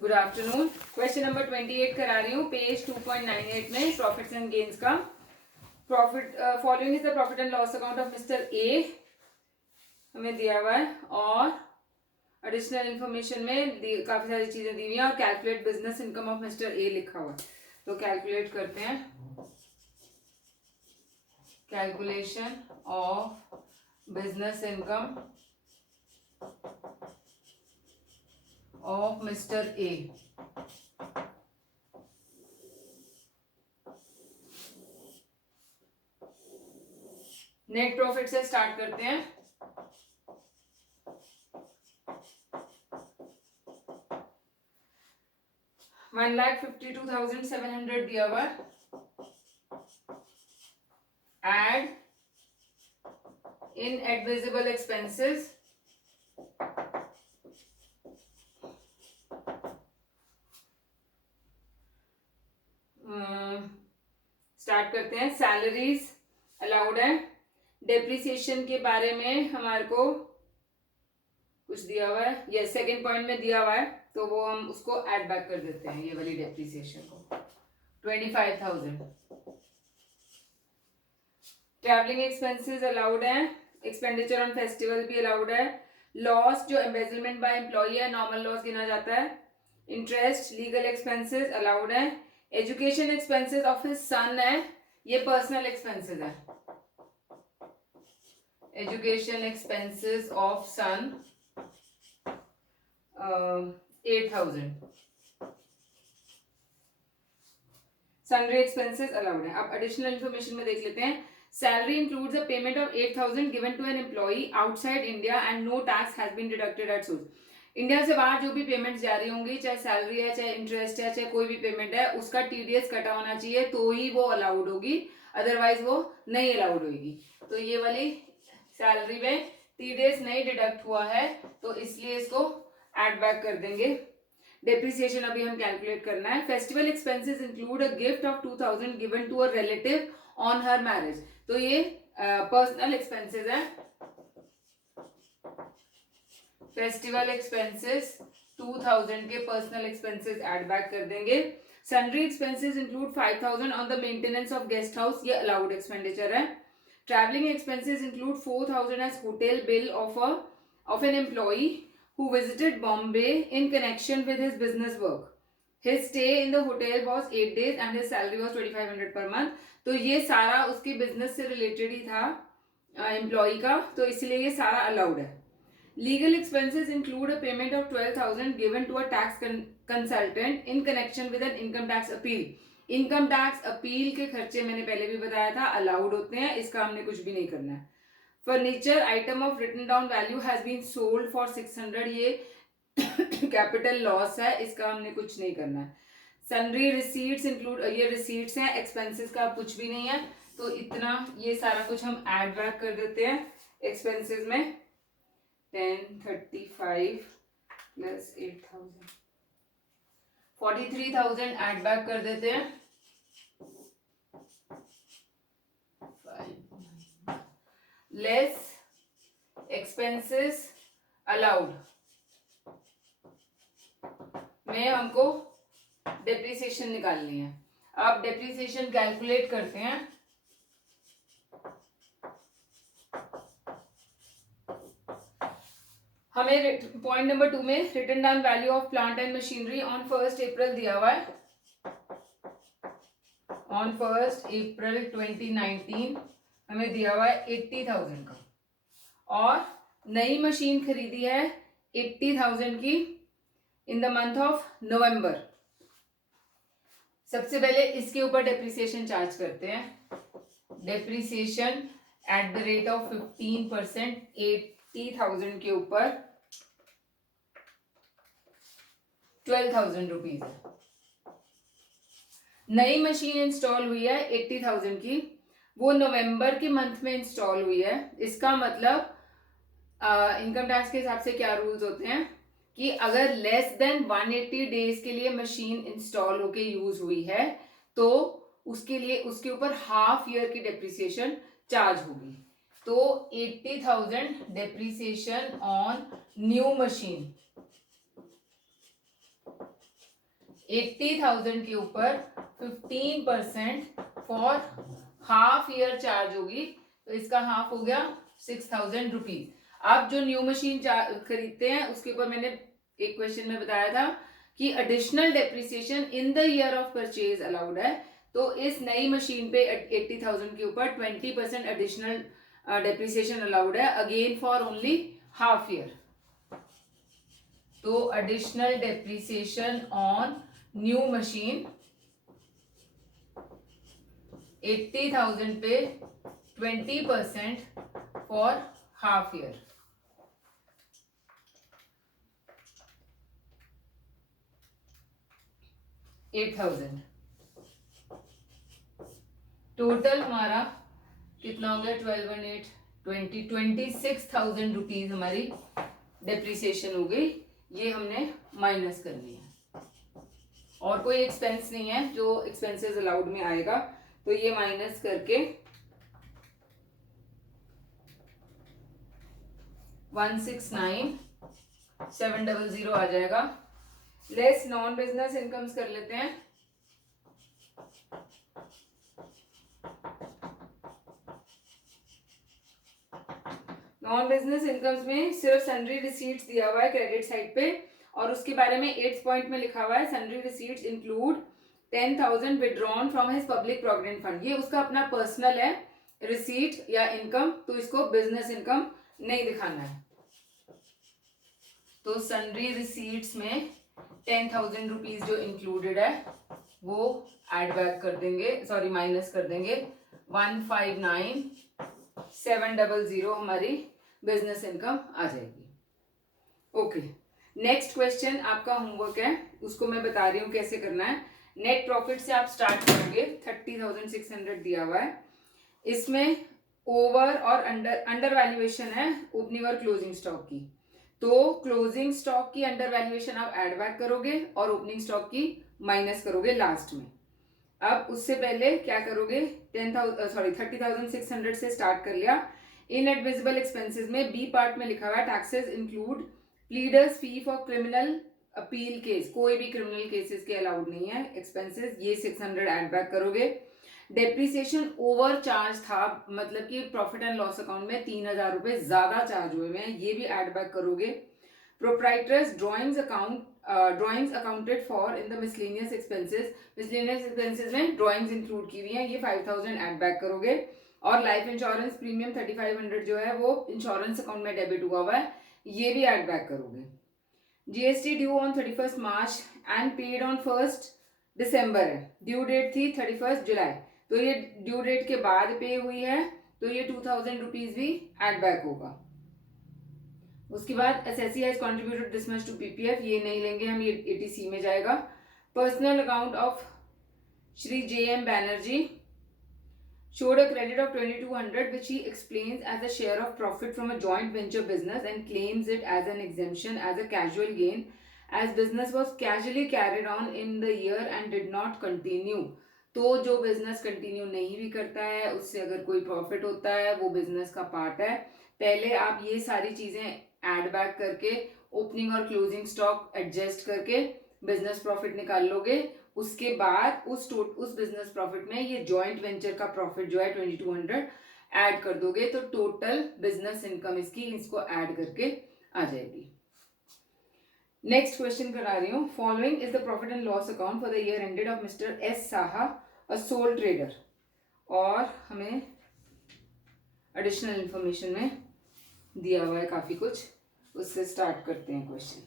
Good afternoon. Question number 28 करा रही हूँ, पेज 2.98 में प्रॉफिट्स एंड गेन्स का। Profit following is the profit and loss account of mister A हमें दिया हुआ है, और एडिशनल इंफॉर्मेशन में काफी सारी चीजें दी हुई हैं, और calculate business income of mister A लिखा हुआ है। तो कैलकुलेट करते हैं। Calculation of business income of mister A. Net profit से स्टार्ट करते हैं। $1,52,700 दिया हुआ। एड इन एडविजिबल एक्सपेंसेस स्टार्ट करते हैं। सैलरीज अलाउड है। डेप्रिसिएशन के बारे में हमारे को कुछ दिया हुआ है, ये सेकंड पॉइंट में दिया हुआ है, तो वो हम उसको ऐड बैक कर देते हैं, ये वाली डेप्रिसिएशन को। 25,000। ट्रैवलिंग एक्सपेंसेस अलाउड है। एक्सपेंडिचर ऑन फेस्टिवल भी अलाउड है। लॉस जो एम्बेजलमेंट बाय एम्प्लॉई है, नॉर्मल लॉस गिना जाता है। इंटरेस्ट, लीगल एक्सपेंसेस अलाउड है। Education expenses of his son है, ये पर्सनल एक्सपेंसेस है। Education expenses of son 8,000। Sundry expenses allowed है। अब एडिशनल इंफॉर्मेशन में देख लेते हैं। Salary includes a payment of 8,000 given to an employee outside India and no tax has been deducted at source. India से बाहर जो भी पेमेंट जारी होंगी, चाहे सैलरी है, चाहे इंटरेस्ट है, चाहे कोई भी पेमेंट है, उसका टीडीएस कटा होना चाहिए, तो ही वो अलाउड होगी, अदरवाइज वो नहीं अलाउड होगी। तो ये वाली सैलरी में टीडीएस नहीं डिडक्ट हुआ है, तो इसलिए इसको एड बैक कर देंगे। डेप्रिसिएशन अभी हम कैलकुलेट करना है। Festival expenses include a gift of 2,000 given to a relative on her marriage, तो ये पर्सनल एक्सपेंसेस है। फेस्टिवल एक्सपेंसेस 2,000 के पर्सनल एक्सपेंसेस ऐड बैक कर देंगे। Sundry expenses include 5,000 on the maintenance of guest house, ये allowed expenditure है। Travelling expenses include 4,000 as hotel bill of an employee who visited Bombay in connection with his business work. His stay in the hotel was 8 days and his salary was 2,500 per month. तो ये सारा उसके business से related ही था employ का, तो इसलिए ये सारा अलाउड है। Legal expenses include a payment of 12,000 given to a tax consultant in connection with an income tax appeal. Income tax appeal के खर्चे मैंने पहले भी बताया था अलाउड होते हैं, इसका हमने कुछ भी नहीं करना है। Furniture item of written down value has been sold for 600, ये कैपिटल लॉस है, इसका हमने कुछ नहीं करना है। सन्ड्री रिसीट्स इंक्लूड, ये रिसीट्स हैं, एक्सपेंसेस का कुछ भी नहीं है, तो इतना ये सारा कुछ हम ऐड बैक कर देते हैं एक्सपेंसेस में। 1035 प्लस 8,000 43,000 ऐड बैक कर देते हैं। लेस एक्सपेंसेस अलाउड में हमको डेप्रिसिएशन निकालनी है। अब डेप्रिसिएशन कैलकुलेट करते हैं। हमें पॉइंट नंबर 2 में written down value of plant and machinery on 1 April दिया हुआ है। ऑन 1 अप्रैल 2019 हमें दिया हुआ है 80,000 का, और नई मशीन खरीदी है 80,000 की in the month of November. सबसे पहले इसके ऊपर डेप्रिसिएशन चार्ज करते हैं। Depreciation at the rate of 15%, 80,000 के ऊपर 12,000 रुपीज है। नई मशीन इंस्टॉल हुई है 80,000 की, वो नवंबर के मंथ में इंस्टॉल हुई है। इसका मतलब इनकम टैक्स के हिसाब से क्या रूल्स होते हैं कि अगर लेस देन 180 डेज के लिए मशीन इंस्टॉल होके यूज हुई है, तो उसके लिए उसके ऊपर हाफ ईयर की डेप्रिसिएशन चार्ज होगी। तो 80,000 डेप्रिसिएशन ऑन न्यू मशीन 80,000 के ऊपर 15% फॉर हाफ ईयर चार्ज होगी, तो इसका हाफ हो गया 6,000 रुपीज। आप जो न्यू मशीन खरीदते हैं उसके ऊपर मैंने एक क्वेश्चन में बताया था कि additional depreciation in the year of purchase allowed है, तो इस नई मशीन पे 80,000 के ऊपर 20% एडिशनल डेप्रिसिएशन अलाउड है, again for only half year. तो additional depreciation on new machine 80,000 पे 20% फॉर हाफ ईयर। $8,000 टोटल हमारा कितना हो गया? 12 1 8 20 26,000 रुपीज हमारी डेप्रिसिएशन हो गई। ये हमने माइनस करनी है, और कोई एक्सपेंस नहीं है जो एक्सपेंसेस अलाउड में आएगा, तो ये माइनस करके 169,700 आ जाएगा। लेस नॉन बिजनेस इनकम्स कर लेते हैं। नॉन बिजनेस इनकम्स में सिर्फ सन्ड्री रिसीट्स दिया हुआ है क्रेडिट साइड पे, और उसके बारे में 8th पॉइंट में लिखा हुआ है sundry receipts include 10,000 withdrawn from his public provident fund. ये उसका अपना पर्सनल है रिसीट या इनकम, तो इसको बिजनेस इनकम नहीं दिखाना है। तो सन्ड्री रिसीट्स में 10,000 रुपीज जो इंक्लूडेड है वो एड बैक कर देंगे, सॉरी माइनस कर देंगे। 159,700 हमारी बिजनेस इनकम आ जाएगी। ओके, नेक्स्ट क्वेश्चन आपका होमवर्क है, उसको मैं बता रही हूँ कैसे करना है। नेट प्रॉफिट से आप स्टार्ट करोगे, 30,600 दिया हुआ है। इसमें ओवर और अंडर वैल्यूएशन है ओपनिंग और क्लोजिंग स्टॉक की, तो क्लोजिंग स्टॉक की अंडर वैल्यूएशन आप एड बैक करोगे और ओपनिंग स्टॉक की माइनस करोगे लास्ट में। अब उससे पहले क्या करोगे, 30,600 से स्टार्ट कर लिया। इनएडमिसिबल एक्सपेंसेस में बी पार्ट में लिखा हुआ है taxes include pleaders fee for criminal appeal case, कोई भी क्रिमिनल केसेस के अलाउड नहीं है एक्सपेंसेस, ये 600 एड बैक करोगे। डेप्रिसिएशन ओवर चार्ज था, मतलब कि प्रॉफिट एंड लॉस अकाउंट में 3,000 रुपए ज्यादा चार्ज हुए हैं, ये भी एड बैक करोगे। Proprietors drawings accounted for in the miscellaneous expenses, miscellaneous expenses में ड्रॉइंग्स इंक्लूड की हुई हैं, ये 5,000 एड बैक करोगे। और लाइफ इंश्योरेंस प्रीमियम 3,500 जो है वो इंश्योरेंस अकाउंट में डेबिट हुआ है, ये भी एड बैक करोगे। GST due on 31 March and paid on 1 दिसंबर है, ड्यू डेट थी 31 जुलाई, तो ये ड्यू डेट के बाद पे हुई है, तो ये 2,000 रुपीज भी एड बैक होगा। उसके बाद SSC has contributed this much to PPF, ये नहीं लेंगे हम, ये एटीसी में जाएगा। Personal account of Shri JM Banerjee showed a credit of 2,200 which he explains as a share of profit from a joint venture business and claims it as an exemption as a casual gain as business was casually carried on in the year and did not continue। तो जो business continue नहीं भी करता है उससे अगर कोई profit होता है वो बिजनेस का पार्ट है। पहले आप ये सारी चीजें एड बैक करके ओपनिंग और क्लोजिंग स्टॉक एडजस्ट करके बिजनेस प्रॉफिट निकाल लोगे, उसके बाद उस बिजनेस प्रॉफिट में ये जॉइंट वेंचर का प्रॉफिट जो है 2,200 ऐड कर दोगे, तो टोटल बिजनेस इनकम इसको ऐड करके आ जाएगी। नेक्स्ट क्वेश्चन करा रही हूँ, following is the profit and loss account for the year ended of mister S Saha a soul trader, और हमें एडिशनल इंफॉर्मेशन में दिया हुआ है काफी कुछ, उससे स्टार्ट करते हैं question.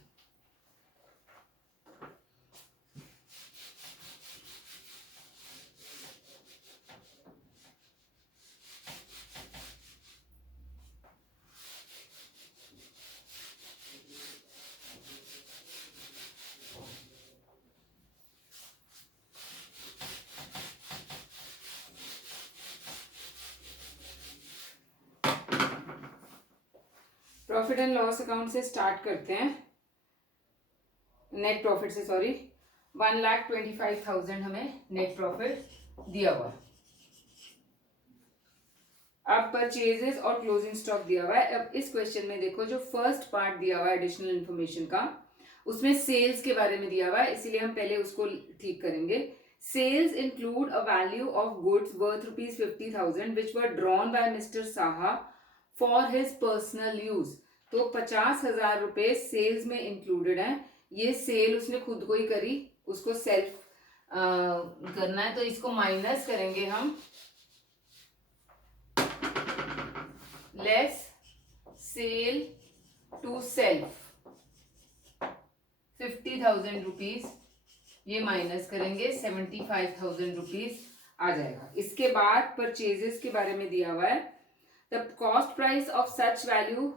Profit and loss account से स्टार्ट करते हैं, नेट प्रॉफिट से, सॉरी। 1,25,000 हमें नेट प्रॉफिट दिया हुआ। अब परचेजेस और क्लोजिंग स्टॉक दिया हुआ है। अब इस क्वेश्चन में देखो जो फर्स्ट पार्ट दिया हुआ है एडिशनल इंफॉर्मेशन का, उसमें सेल्स के बारे में दिया हुआ है, इसीलिए हम पहले उसको ठीक करेंगे. Sales include a value of goods worth rupees 50,000 which were drawn by Mr. Saha for his personal use. तो 50,000 रुपए सेल्स में इंक्लूडेड है. ये सेल उसने खुद को ही करी, उसको सेल्फ करना है, तो इसको माइनस करेंगे हम. Less sale to self 50,000 rupees, ये माइनस करेंगे 75,000 रुपीज आ जाएगा. इसके बाद परचेजेस के बारे में दिया हुआ है. The cost price of such value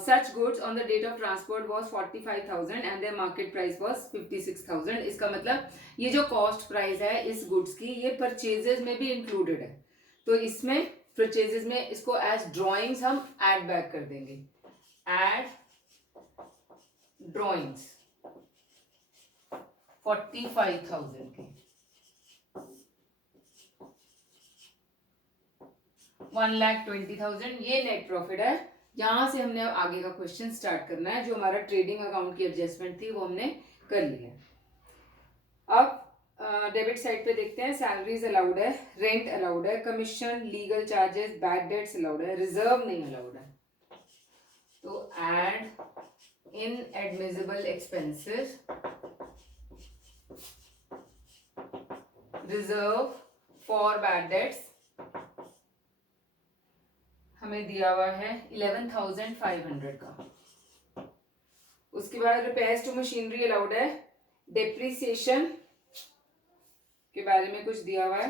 such goods on the date of transport was 45,000 and their market price was 56,000. इसका मतलब ये जो कॉस्ट प्राइस है इस गुड्स की, ये परचेजेस में भी इंक्लूडेड है. तो इसमें परचेजेस में इसको एज ड्रॉइंग्स हम ऐड बैक कर देंगे. ऐड ड्रॉइंग्स 45,000 के 1,20,000, ये नेट प्रॉफिट है. यहां से हमने अब आगे का क्वेश्चन स्टार्ट करना है. जो हमारा ट्रेडिंग अकाउंट की एडजस्टमेंट थी वो हमने कर ली है. अब डेबिट साइड पे देखते हैं. सैलरीज अलाउड है, रेंट अलाउड है, commission, legal charges, bad debts allowed है, रिजर्व नहीं अलाउड है. तो add inadmissible expenses, reserve for bad debts हमें दिया हुआ है 11,500 का. उसके बाद रिपेयर्स टू मशीनरी अलाउड है. डेप्रिसिएशन के बारे में कुछ दिया हुआ है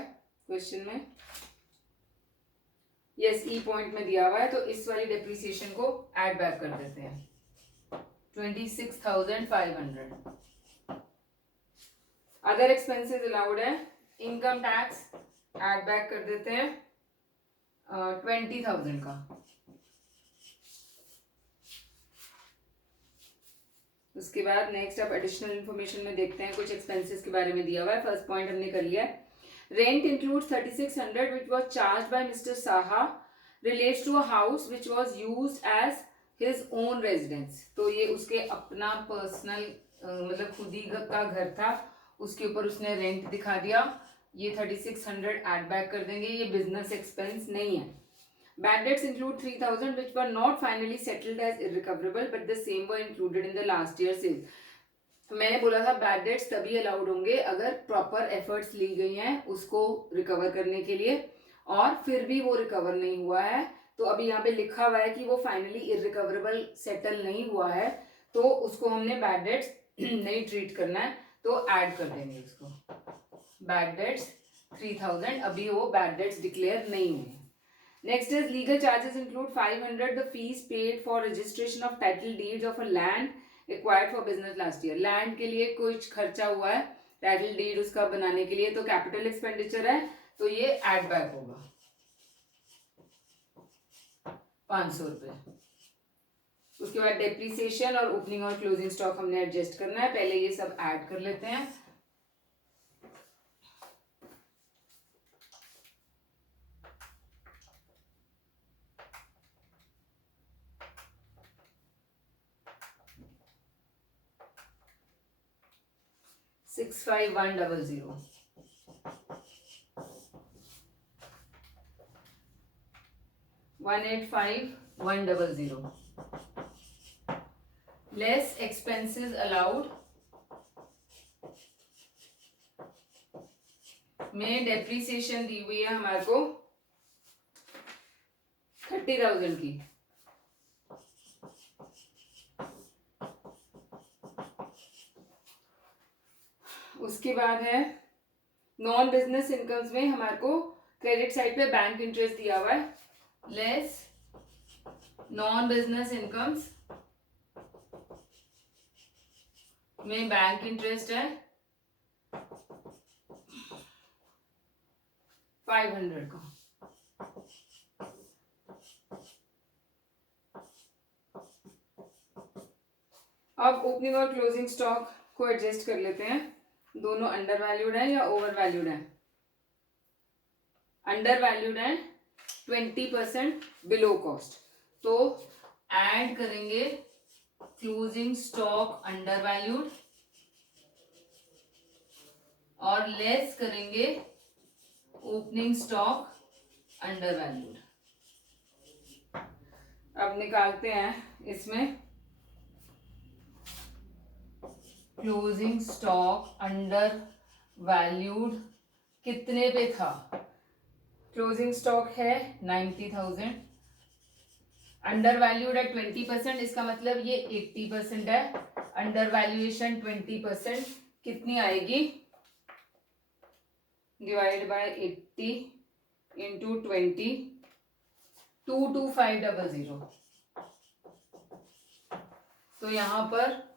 क्वेश्चन में. यस, ई पॉइंट में दिया हुआ है, तो इस वाली डेप्रिसिएशन को ऐड बैक कर देते हैं 26,500. अदर एक्सपेंसेस अलाउड है. इनकम टैक्स ऐड बैक कर देते हैं 20,000 का. उसके बाद नेक्स्ट अब एडिशनल इंफॉर्मेशन में देखते हैं. कुछ एक्सपेंसेस के बारे में दिया हुआ है. फर्स्ट पॉइंट हमने कर लिया है. Rent includes 3,600 which was charged by Mr. Saha relates to a house which was used as his own residence. तो ये उसके अपना पर्सनल मतलब खुद ही का घर था, उसके ऊपर उसने रेंट दिखा दिया. ये 3,600 ऐड बैक कर देंगे. ये बिजनेस एक्सपेंस नहीं है. Bad debts include 3,000 which were not finally settled as irrecoverable but the same were included in the last year sales. मैंने बोला था बैड डेट्स तभी अलाउड होंगे अगर प्रॉपर एफर्ट्स ली गई हैं उसको रिकवर करने के लिए, और फिर भी वो रिकवर नहीं हुआ है. तो अभी यहाँ पे लिखा हुआ है कि वो फाइनली इररिकवरेबल सेटल नहीं हुआ है, तो उसको हमने बैड डेट्स नहीं ट्रीट करना है, तो ऐड कर देंगे उसको. बैड डेट्स 3,000, अभी वो बैड डेट्स डिक्लेयर नहीं हुए. Next is legal charges include 500 the fees paid for registration of title deeds of a land acquired for business last year. Land के लिए कुछ खर्चा हुआ है टाइटल डीड उसका बनाने के लिए, तो कैपिटल एक्सपेंडिचर है, तो ये ऐड बैक होगा 500 रुपए. उसके बाद डेप्रिसिएशन और ओपनिंग और क्लोजिंग स्टॉक हमने एडजस्ट करना है. पहले ये सब ऐड कर लेते हैं. सिक्स 5,100 185,100. लेस एक्सपेंसेस अलाउड में डेप्रिसिएशन दी हुई है हमारे को 30,000 की. उसके बाद है नॉन बिजनेस इनकम्स में हमारे को क्रेडिट साइड पे बैंक इंटरेस्ट दिया हुआ है. लेस नॉन बिजनेस इनकम्स में बैंक इंटरेस्ट है 500 का. अब ओपनिंग और क्लोजिंग स्टॉक को एडजस्ट कर लेते हैं. दोनों अंडर वैल्यूड है या ओवर वैल्यूड है? अंडर वैल्यूड है 20% बिलो कॉस्ट. तो ऐड करेंगे क्लोजिंग स्टॉक अंडर वैल्यूड और लेस करेंगे ओपनिंग स्टॉक अंडर वैल्यूड। अब निकालते हैं इसमें क्लोजिंग स्टॉक अंडर वैल्यूड कितने पे था। क्लोजिंग स्टॉक है 90,000, अंडर वैल्यूड है 20%, इसका मतलब ये 80% है। अंडर वैल्यूएशन 20% कितनी आएगी, डिवाइड बाय 80 इंटू 20, 22500। तो यहां पर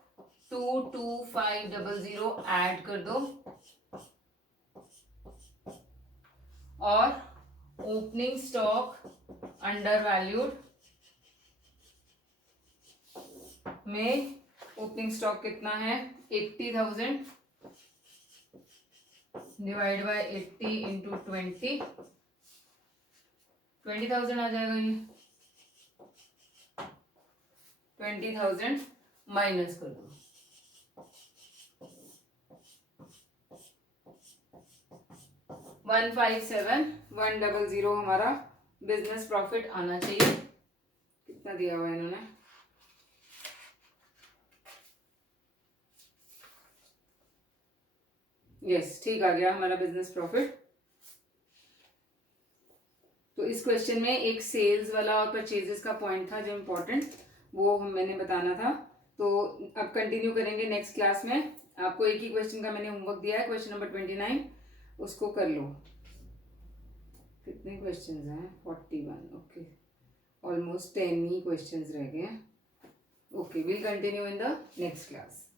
22500 ऐड कर दो और ओपनिंग स्टॉक अंडर वैल्यूड में ओपनिंग स्टॉक कितना है 80,000 डिवाइड बाय 80 इंटू 20,000 आ जाएगा। ये 20,000 माइनस कर दो, 157,100 हमारा बिजनेस प्रॉफिट आना चाहिए। कितना दिया हुआ है इन्होंने, यस ठीक आ गया हमारा बिजनेस प्रॉफिट। तो इस क्वेश्चन में एक सेल्स वाला और परचेजेस का पॉइंट था जो इम्पोर्टेंट, वो मैंने बताना था। तो अब कंटिन्यू करेंगे नेक्स्ट क्लास में। आपको एक ही क्वेश्चन का मैंने होमवर्क दिया है, क्वेश्चन नंबर 29, उसको कर लो। कितने क्वेश्चंस हैं, 41, ओके, ऑलमोस्ट 10 ही क्वेश्चंस रह गए हैं। Okay, will continue in the next class.